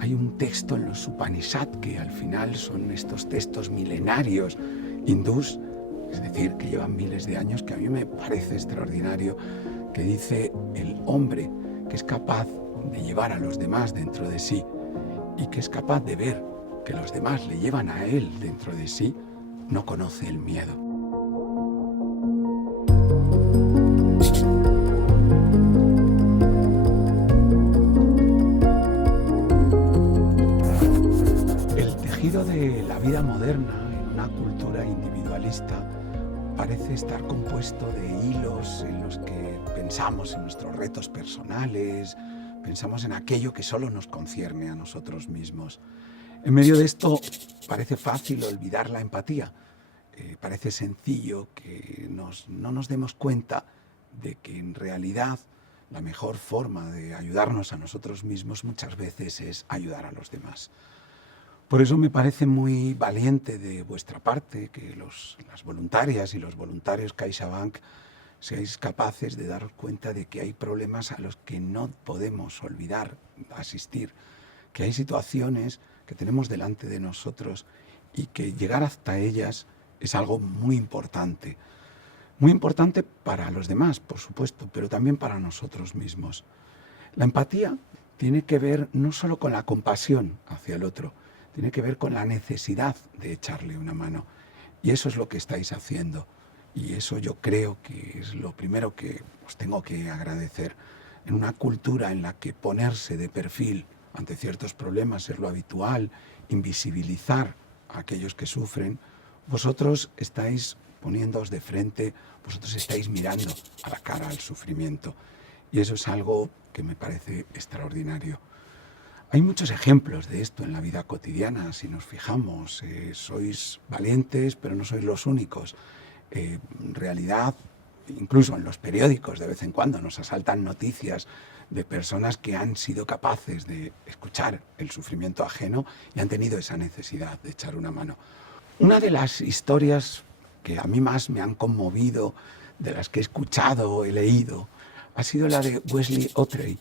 Hay un texto en los Upanishad, que al final son estos textos milenarios hindús, es decir, que llevan miles de años, que a mí me parece extraordinario, que dice: el hombre que es capaz de llevar a los demás dentro de sí y que es capaz de ver que los demás le llevan a él dentro de sí, no conoce el miedo. El tejido de la vida moderna en una cultura individualista parece estar compuesto de hilos en los que pensamos en nuestros retos personales, pensamos en aquello que solo nos concierne a nosotros mismos. En medio de esto parece fácil olvidar la empatía. Parece sencillo que no nos demos cuenta de que en realidad la mejor forma de ayudarnos a nosotros mismos muchas veces es ayudar a los demás. Por eso me parece muy valiente de vuestra parte que las voluntarias y los voluntarios CaixaBank seáis capaces de daros cuenta de que hay problemas a los que no podemos olvidar asistir, que hay situaciones que tenemos delante de nosotros y que llegar hasta ellas es algo muy importante para los demás, por supuesto, pero también para nosotros mismos. La empatía tiene que ver no solo con la compasión hacia el otro, tiene que ver con la necesidad de echarle una mano. Y eso es lo que estáis haciendo. Y eso yo creo que es lo primero que os tengo que agradecer. En una cultura en la que ponerse de perfil ante ciertos problemas es lo habitual, invisibilizar a aquellos que sufren, vosotros estáis poniéndoos de frente, vosotros estáis mirando a la cara al sufrimiento. Y eso es algo que me parece extraordinario. Hay muchos ejemplos de esto en la vida cotidiana, si nos fijamos. Sois valientes, pero no sois los únicos. En realidad, incluso en los periódicos de vez en cuando nos asaltan noticias de personas que han sido capaces de escuchar el sufrimiento ajeno y han tenido esa necesidad de echar una mano. Una de las historias que a mí más me han conmovido, de las que he escuchado o he leído, ha sido la de Wesley Otrey.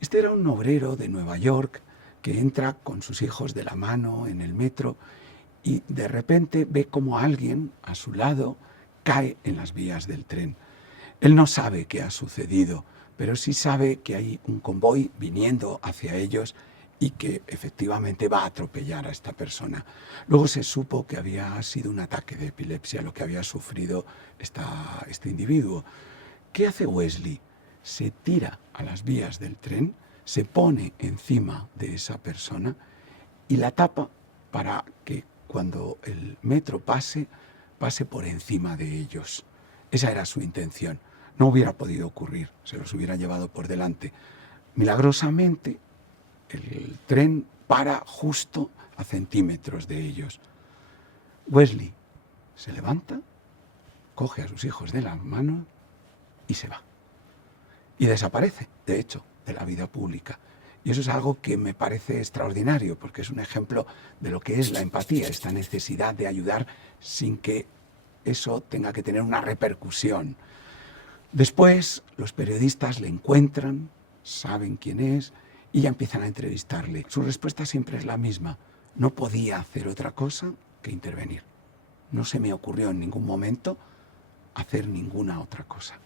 Este era un obrero de Nueva York que entra con sus hijos de la mano en el metro y de repente ve como alguien a su lado cae en las vías del tren. Él no sabe qué ha sucedido, pero sí sabe que hay un convoy viniendo hacia ellos y que efectivamente va a atropellar a esta persona. Luego se supo que había sido un ataque de epilepsia lo que había sufrido este individuo. ¿Qué hace Wesley? Se tira a las vías del tren, se pone encima de esa persona y la tapa para que cuando el metro pase por encima de ellos. Esa era su intención. No hubiera podido ocurrir, se los hubiera llevado por delante. Milagrosamente, el tren para justo a centímetros de ellos. Wesley se levanta, coge a sus hijos de la mano y se va. Y desaparece, de hecho, de la vida pública. Y eso es algo que me parece extraordinario, porque es un ejemplo de lo que es la empatía, esta necesidad de ayudar sin que eso tenga que tener una repercusión. Después, los periodistas le encuentran, saben quién es, y ya empiezan a entrevistarle. Su respuesta siempre es la misma: no podía hacer otra cosa que intervenir. No se me ocurrió en ningún momento hacer ninguna otra cosa.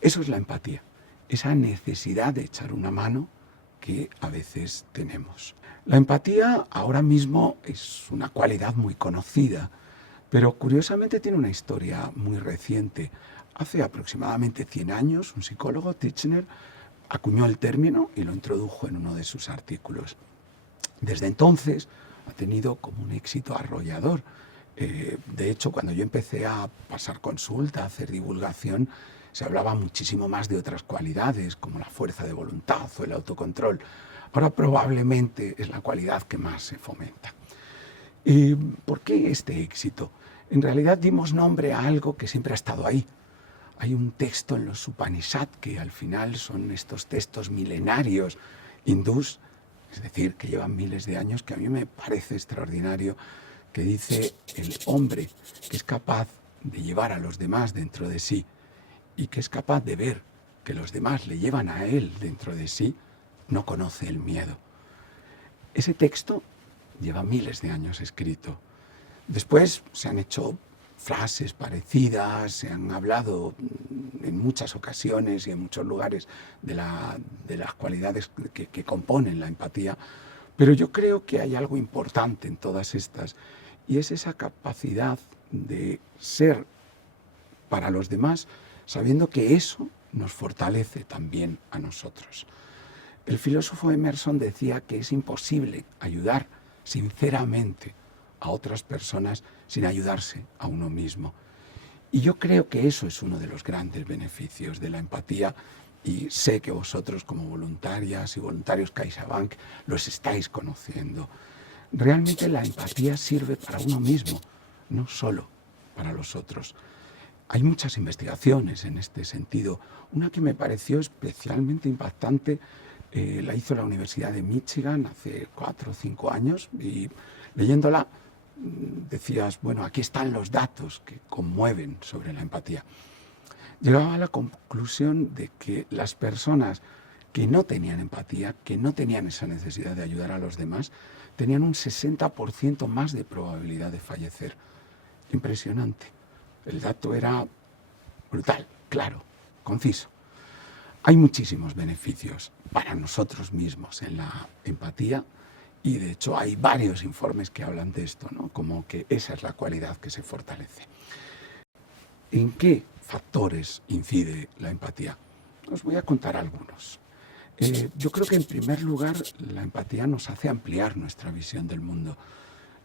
Eso es la empatía, esa necesidad de echar una mano que a veces tenemos. La empatía ahora mismo es una cualidad muy conocida, pero curiosamente tiene una historia muy reciente. Hace aproximadamente 100 años, un psicólogo, Titchener, acuñó el término y lo introdujo en uno de sus artículos. Desde entonces ha tenido como un éxito arrollador. De hecho, cuando yo empecé a pasar consulta, a hacer divulgación, se hablaba muchísimo más de otras cualidades, como la fuerza de voluntad o el autocontrol. Ahora probablemente es la cualidad que más se fomenta. ¿Y por qué este éxito? En realidad dimos nombre a algo que siempre ha estado ahí. Hay un texto en los Upanishad, que al final son estos textos milenarios hindús, es decir, que llevan miles de años, que a mí me parece extraordinario, que dice: el hombre que es capaz de llevar a los demás dentro de sí y que es capaz de ver que los demás le llevan a él dentro de sí, no conoce el miedo. Ese texto lleva miles de años escrito. Después se han hecho frases parecidas, se han hablado en muchas ocasiones y en muchos lugares de las cualidades que componen la empatía, pero yo creo que hay algo importante en todas estas, y es esa capacidad de ser para los demás, sabiendo que eso nos fortalece también a nosotros. El filósofo Emerson decía que es imposible ayudar sinceramente a otras personas sin ayudarse a uno mismo. Y yo creo que eso es uno de los grandes beneficios de la empatía, y sé que vosotros como voluntarias y voluntarios CaixaBank los estáis conociendo. Realmente la empatía sirve para uno mismo, no solo para los otros. Hay muchas investigaciones en este sentido. Una que me pareció especialmente impactante la hizo la Universidad de Michigan hace 4 o 5 años, y leyéndola decías, bueno, aquí están los datos que conmueven sobre la empatía. Llegaba a la conclusión de que las personas que no tenían empatía, que no tenían esa necesidad de ayudar a los demás, tenían un 60% más de probabilidad de fallecer. Impresionante. El dato era brutal, claro, conciso. Hay muchísimos beneficios para nosotros mismos en la empatía, y de hecho hay varios informes que hablan de esto, ¿no? Como que esa es la cualidad que se fortalece. ¿En qué factores incide la empatía? Os voy a contar algunos. Yo creo que en primer lugar la empatía nos hace ampliar nuestra visión del mundo.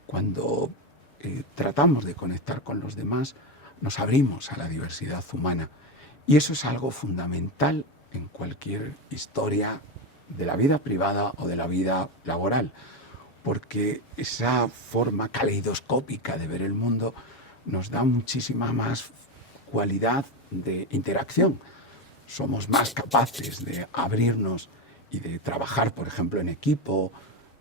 Cuando tratamos de conectar con los demás, nos abrimos a la diversidad humana, y eso es algo fundamental en cualquier historia de la vida privada o de la vida laboral, porque esa forma caleidoscópica de ver el mundo nos da muchísima más cualidad de interacción. Somos más capaces de abrirnos y de trabajar, por ejemplo, en equipo,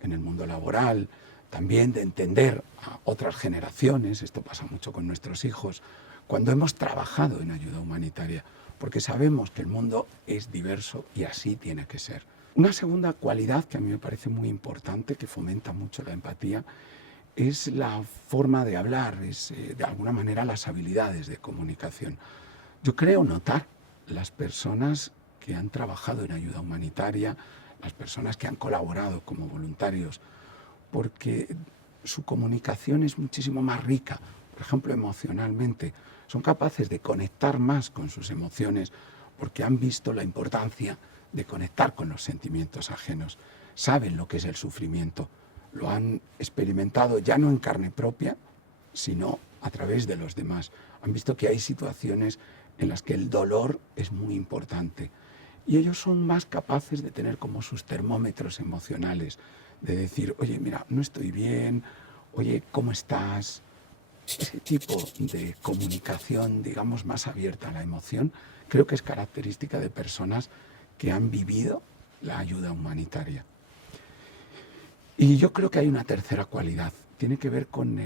en el mundo laboral, también de entender a otras generaciones. Esto pasa mucho con nuestros hijos, cuando hemos trabajado en ayuda humanitaria, porque sabemos que el mundo es diverso y así tiene que ser. Una segunda cualidad que a mí me parece muy importante, que fomenta mucho la empatía, es la forma de hablar, es de alguna manera las habilidades de comunicación. Yo creo notar las personas que han trabajado en ayuda humanitaria, las personas que han colaborado como voluntarios, porque su comunicación es muchísimo más rica, por ejemplo, emocionalmente. Son capaces de conectar más con sus emociones porque han visto la importancia de conectar con los sentimientos ajenos. Saben lo que es el sufrimiento, lo han experimentado ya no en carne propia, sino a través de los demás. Han visto que hay situaciones en las que el dolor es muy importante, y ellos son más capaces de tener como sus termómetros emocionales, de decir, oye, mira, no estoy bien, oye, ¿cómo estás? Ese tipo de comunicación, digamos, más abierta a la emoción, creo que es característica de personas que han vivido la ayuda humanitaria. Y yo creo que hay una tercera cualidad, tiene que ver con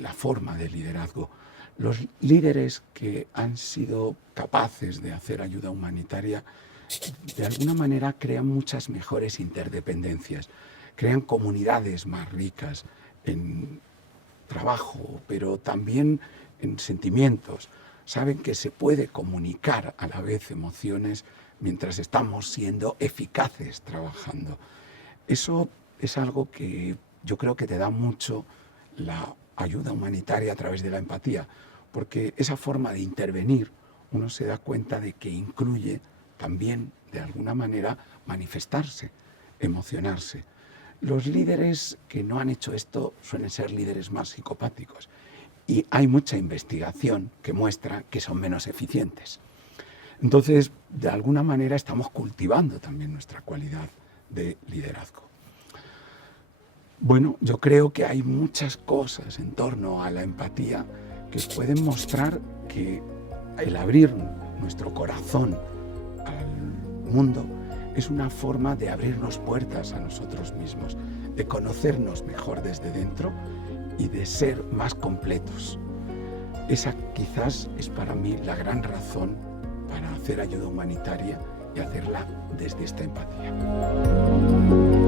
la forma de liderazgo. Los líderes que han sido capaces de hacer ayuda humanitaria, de alguna manera crean muchas mejores interdependencias, crean comunidades más ricas en trabajo, pero también en sentimientos. Saben que se puede comunicar a la vez emociones mientras estamos siendo eficaces trabajando. Eso es algo que yo creo que te da mucho la ayuda humanitaria a través de la empatía, porque esa forma de intervenir, uno se da cuenta de que incluye también, de alguna manera, manifestarse, emocionarse. Los líderes que no han hecho esto suelen ser líderes más psicopáticos, y hay mucha investigación que muestra que son menos eficientes. Entonces, de alguna manera estamos cultivando también nuestra cualidad de liderazgo. Bueno, yo creo que hay muchas cosas en torno a la empatía que pueden mostrar que el abrir nuestro corazón al mundo es una forma de abrirnos puertas a nosotros mismos, de conocernos mejor desde dentro y de ser más completos. Esa quizás es para mí la gran razón para hacer ayuda humanitaria y hacerla desde esta empatía.